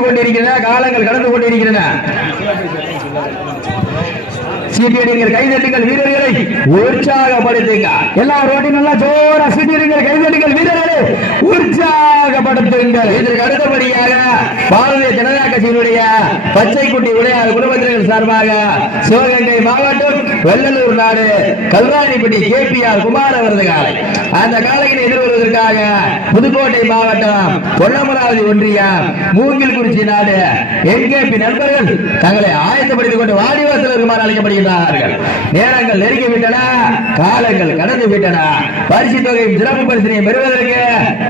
கொண்டிருக்கின்றன காலங்கள் கடந்து கொண்டிருக்கின்றன. சீட்டியடிங்கள் கைதட்டுங்கள் வீரர்களை உற்சாகப்படுத்துங்க. எல்லா ரோட்டின் நல்லா ஜோரா சீட்டியடிங்கள் கைதட்டுங்கள் வீரர்களை உற்சாகப்படுத்துங்கள். இதற்கு அடுத்தபடியாக பாரதிய ஜனதா கட்சியினுடைய பச்சை குட்டி உடையார் குடும்பத்தினர் சார்பாக சிவகங்கை மாவட்டம் வெள்ளலூர் நாடு கல்வாணிப்பட்டி கேபிஆர் குமார் அவரது காலை. அந்த காலையினை எதிர்வருவதற்காக புதுக்கோட்டை மாவட்டம் பொன்னமராவதி ஒன்றியம் மூங்கில்குறிச்சி நாடு என்கேபி நண்பர்கள் தங்களை ஆயத்தப்படுத்திக் கொண்டு வாடி இருக்குமாறு அழைக்கப்படுகிறார்கள் நேரங்கள் நெருங்கி விட்டன காலங்கள் கடந்து விட்டன பரிசு தொகையும் சிறப்பு பரிசனையும் பெறுவதற்கு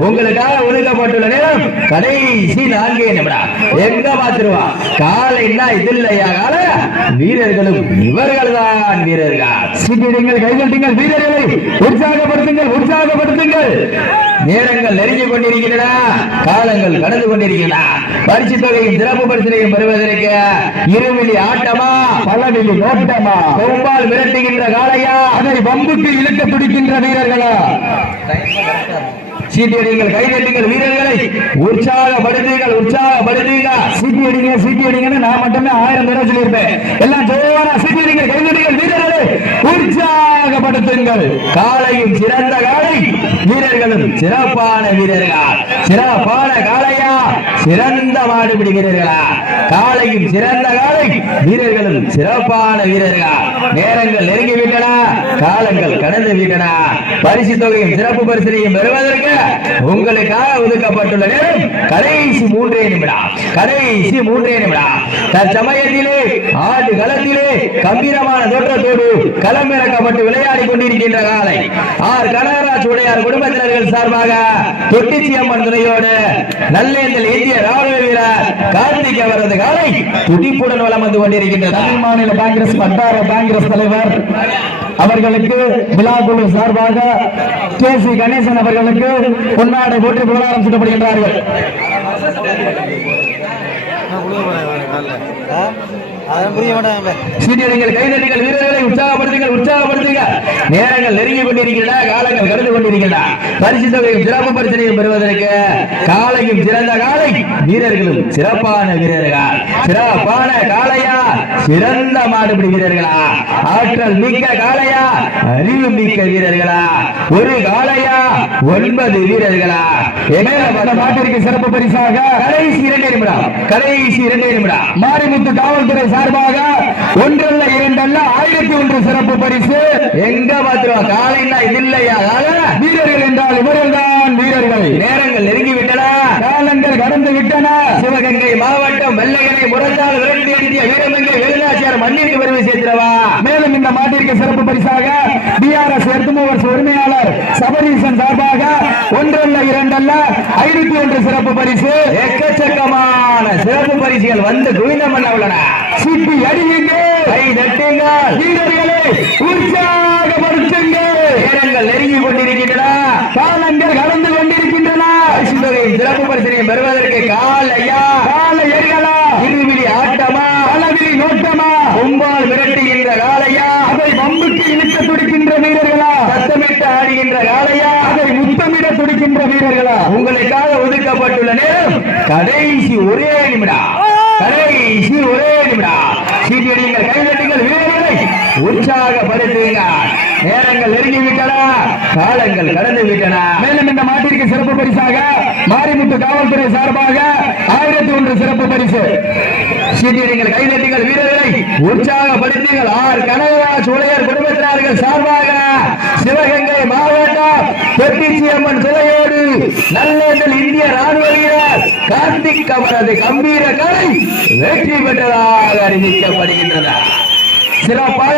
உங்களுக்காக ஒதுக்கப்பட்டுள்ள நேரம் கடைசி நான்கே நிமிடம். எங்க பாத்துருவா காலைன்னா இது இல்லையா கால? வீரர்களும் இவர்கள் தான் வீரர்கள். சீட்டிடுங்கள் கைதட்டுங்கள் வீரர்களை உற்சாகப்படுத்துங்கள் உற்சாகப்படுத்துங்கள். நேரங்கள் நெருங்கி கொண்டிருக்கின்றன காலங்கள் கடந்து கொண்டிருக்கின்றன. பரிசு தொகையும் சிறப்பு பரிசனையும் பெறுவதற்கு இருமிலி ஆட்டமா பலமிலி நோட்டமா கொம்பால் மிரட்டுகின்ற காளையா அதை வம்புக்கு இழுக்க துடிக்கின்ற வீரர்களா? சீட்டியடிங்கள் கைதட்டுங்கள் வீரர்களை. உற்சாகப்படுத்துங்கள் உற்சாகப்படுத்துங்க சீட்டி அடிங்க சீட்டி அடிங்கன்னு நான் மட்டுமே ஆயிரம் தடவை சொல்லியிருப்பேன். எல்லாம் ஜோரா சீட்டி அடிங்கள் கைதட்டுங்கள் வீரர்களை. உற்சாகப்படுத்துங்கள். காலையும் சிறந்த காலை. வீரர்களும் சிறப்பான வீரர்களா? சிறப்பான காளையா? சிறந்த மாடுபிடி வீரர்களா காளையும் சிறந்த காளை வீரர்களும் சிறப்பான வீரர்களா? நேரங்கள் நெருங்கி விட்டன காலங்கள் கடந்து விட்டன. பரிசு தொகையும் சிறப்பு பரிசனையும் பெறுவதற்கு உங்களுக்காக ஒதுக்கப்பட்டுள்ள நேரம் கடைசி மூன்றே நிமிடம். கடைசி மூன்றே நிமிடம். தற்சமயத்திலே ஆடு களத்திலே கம்பீரமான தோற்றத்தோடு களமிறக்கப்பட்டு விளையாடி கொண்டிருக்கின்ற காலை ஆர் கனகராஜ் உடையார் குடும்பத்தினர்கள் சார்பாக தொட்டிச்சி அம்மன் துணையோடு நல்ல இந்திய ராணுவ வீரர் கார்த்திக் அவரது காலை துடிப்புடன் வளம் வந்து கொண்டிருக்கின்றது தமிழ் மாநில காங்கிரஸ் வட்டார காங்கிரஸ் தலைவர் அவர்களுக்கு விழாக்குழு சார்பாக கே சி கணேசன் அவர்களுக்கு பொன்னாடை போற்றி புகழாரம் சுட்டப்படுகின்றார்கள். அதான் கைதட்டுங்கள் வீரர்களை உற்சாகப்படுத்துங்கள் உற்சாகப்படுத்துங்க. நேரங்கள் நெருங்கி கொண்டிருக்கின்றன காலங்கள் கடந்து கொண்டிருக்கின்றன. பரிசு தொகையும் சிறப்பு பரிசனையும் பெறுவதற்கு காலையும் சிறந்த காலை வீரர்களும் சிறப்பான வீரர்கள். சிறப்பான காளையா? சிறந்த மாடுபிடி வீரர்களா ஆற்றல் மிக்க காளையா? அறிவு மிக்க வீரர்களா? ஒரு காளையா? ஒன்பது வீரர்களா? என்ன நாட்டிற்கு சிறப்பு பரிசாக கடைசி இரண்டு நிமிடம் கடைசி இரண்டு நிமிடம். மாரிமுத்து காவல்துறை சார்பாக ஒன்றல்ல இரண்டல்ல ஆயிரத்தி ஒன்று சிறப்பு பரிசு. எங்க பாத்துருவா காலைன்னா இது இல்லையா? வீரர்கள் என்றால் இவர்கள் தான் வீரர்கள். நேரங்கள் நெருங்கி விட்டன காலங்கள் கடந்து விட்டன. சிவகங்கை மாவட்டம் வெள்ளையனை முரட்டால் விரட்டி வீரர்கள் வீரமங்கை வேலுநாச்சியார் மண்ணிற்கு வருவி சேர்த்திடவா மேலும் இந்த மாட்டிற்கு சிறப்பு பரிசாக டிஆர்எஸ் எர்த்துமோவர்ஸ் உரிமையாளர் சபரீசன் சார்பாக ஒன்றல்ல இரண்டல்ல ஐநூத்தி ஒன்று சிறப்பு பரிசு. எக்கச்சக்கமான சிறப்பு பரிசுகள் வந்து குவிந்தமல்ல உள்ளன. சிப்பி அடியுங்க கை தட்டுங்க வீரர்களே உற்சாகப்படுத்துங்க நேரங்கள் நெருங்கி கொண்டிருக்கின்றன. காலங்கள் கடந்து கொண்டிருக்கின்றன. சிறப்பு பரிசனையும் பெறுவதற்கு கால் ஐயா கால எரிகளா இருவிழி ஆட்டமா பலவிழி நோட்டமா கும்பால் மிரட்டுகின்ற காலையா அதை வம்புக்கு இழுக்க துடிக்கின்ற வீரர்களா சத்தமிட்டு ஆடுகின்ற காலையா முத்தமிட துடிக்கின்ற வீரர்களா? உங்களுக்காக ஒதுக்கப்பட்டுள்ள நேரம் கடைசி ஒரே நிமிடம். கடைசி ஒரே நிமிடம். சீட்டியடிங்கள் கைதட்டுங்கள். வீரர்களை உற்சாக காலங்கள் கடந்து விட்டன. மேலும் இந்த மாட்டிற்கு சிறப்பு பரிசாக மாரிமுத்து காவல்துறை சார்பாக ஆயிரத்தி ஒன்று சிறப்பு பரிசு. சீட்டியடிங்கள் கைதட்டுங்கள் வீரர்களை உற்சாகப்படுத்துங்கள் ஆர். கனகராஜ் உடையர் குடும்பத்தினர்கள் சார்பாக சிவகங்கை மாவட்டம் பெட்டிச்சி அம்மன் சிலையோடு நல்லேந்தல் இந்திய ராணுவ வீரர் கார்த்திக் அவரது கம்பீர கலை வெற்றி பெற்றதாக அறிவிக்கப்படுகின்றன. சிறப்பாக